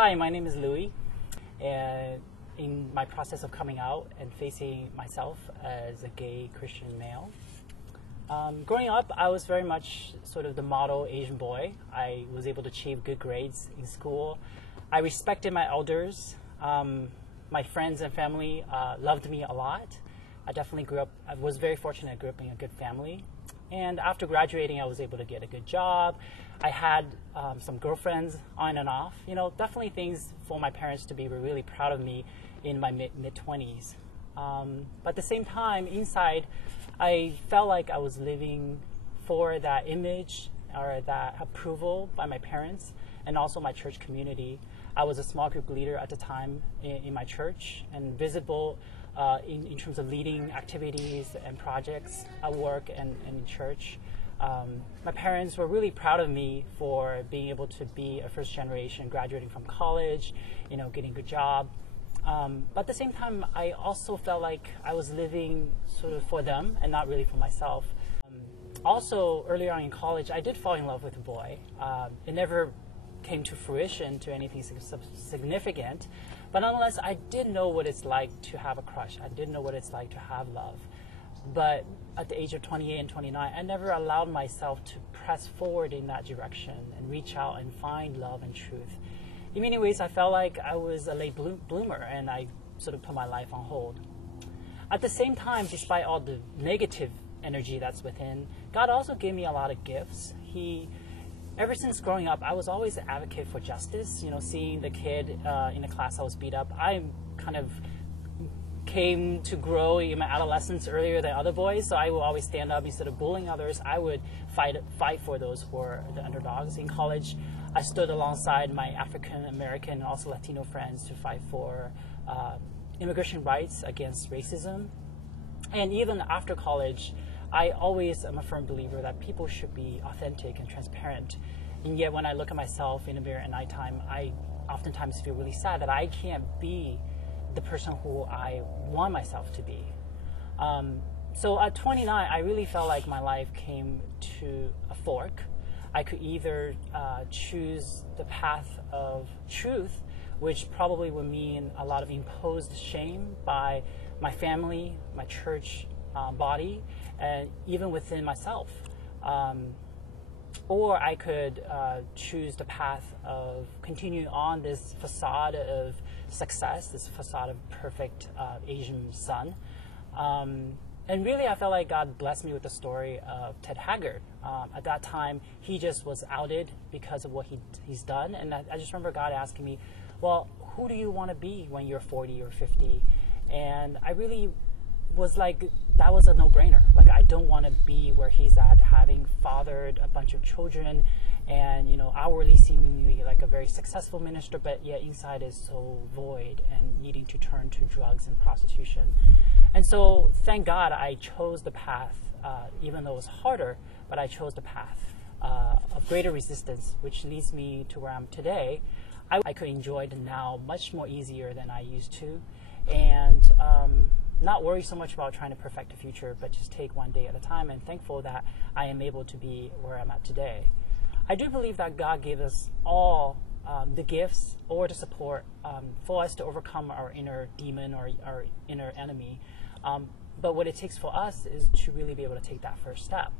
Hi, my name is Louis, and in my process of coming out and facing myself as a gay Christian male, growing up, I was very much sort of the model Asian boy. I was able to achieve good grades in school. I respected my elders. My friends and family loved me a lot. I was very fortunate I grew up in a good family. And after graduating, I was able to get a good job. I had some girlfriends on and off. Definitely things for my parents to be really proud of me in my mid-20s. But at the same time, inside, I felt like I was living for that image or that approval by my parents and also my church community. I was a small group leader at the time in my church and visible in terms of leading activities and projects at work and in church. My parents were really proud of me for being able to be a first generation, graduating from college, getting a good job. But at the same time, I also felt like I was living sort of for them and not really for myself. Also, earlier on in college, I did fall in love with a boy. It never came to fruition to anything significant, but nonetheless, I did know what it's like to have a crush. I did know what it's like to have love. But at the age of 28 and 29, I never allowed myself to press forward in that direction and reach out and find love and truth. In many ways, I felt like I was a late bloomer, and I sort of put my life on hold. At the same time, despite all the negative energy that's within, God also gave me a lot of gifts. Ever since growing up, I was always an advocate for justice. Seeing the kid in the class I was beat up, I kind of came to grow in my adolescence earlier than other boys, so I would always stand up instead of bullying others. I would fight for those who were the underdogs. In college, I stood alongside my African American and also Latino friends to fight for immigration rights against racism. And even after college, I always am a firm believer that people should be authentic and transparent. And yet when I look at myself in the mirror at nighttime, I oftentimes feel really sad that I can't be the person who I want myself to be. So at 29, I really felt like my life came to a fork. I could either choose the path of truth, which probably would mean a lot of imposed shame by my family, my church body, and even within myself. Or I could choose the path of continuing on this facade of success, this facade of perfect Asian son. And really, I felt like God blessed me with the story of Ted Haggard. At that time, he just was outed because of what he's done. And I just remember God asking me, well, who do you want to be when you're 40 or 50? And I really was like, that was a no-brainer. Like, I don't want to be where he's at, having fathered a bunch of children and, outwardly seemingly like a very successful minister, but yet inside is so void and needing to turn to drugs and prostitution. And so, thank God, I chose the path, even though it was harder, but I chose the path of greater resistance, which leads me to where I'm today. I could enjoy the now much more easier than I used to, and not worry so much about trying to perfect the future, but just take one day at a time, and thankful that I am able to be where I'm at today. I do believe that God gave us all the gifts or the support for us to overcome our inner demon or our inner enemy. But what it takes for us is to really be able to take that first step.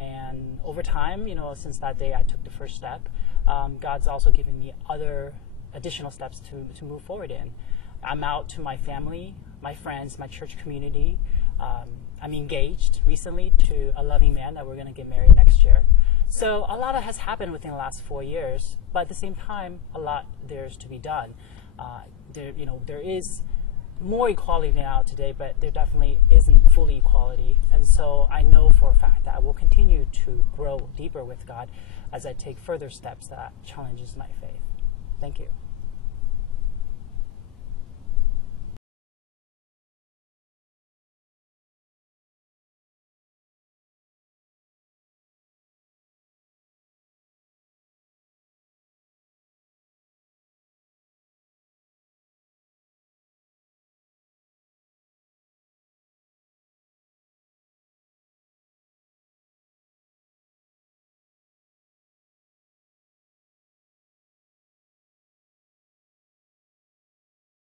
And over time, since that day I took the first step, God's also given me other additional steps to move forward in. I'm out to my family, my friends, my church community. I'm engaged recently to a loving man that we're going to get married next year. So a lot has happened within the last 4 years, but at the same time, a lot there's to be done. There is more equality now today, but there definitely isn't fully equality. And so I know for a fact that I will continue to grow deeper with God as I take further steps that challenges my faith. Thank you.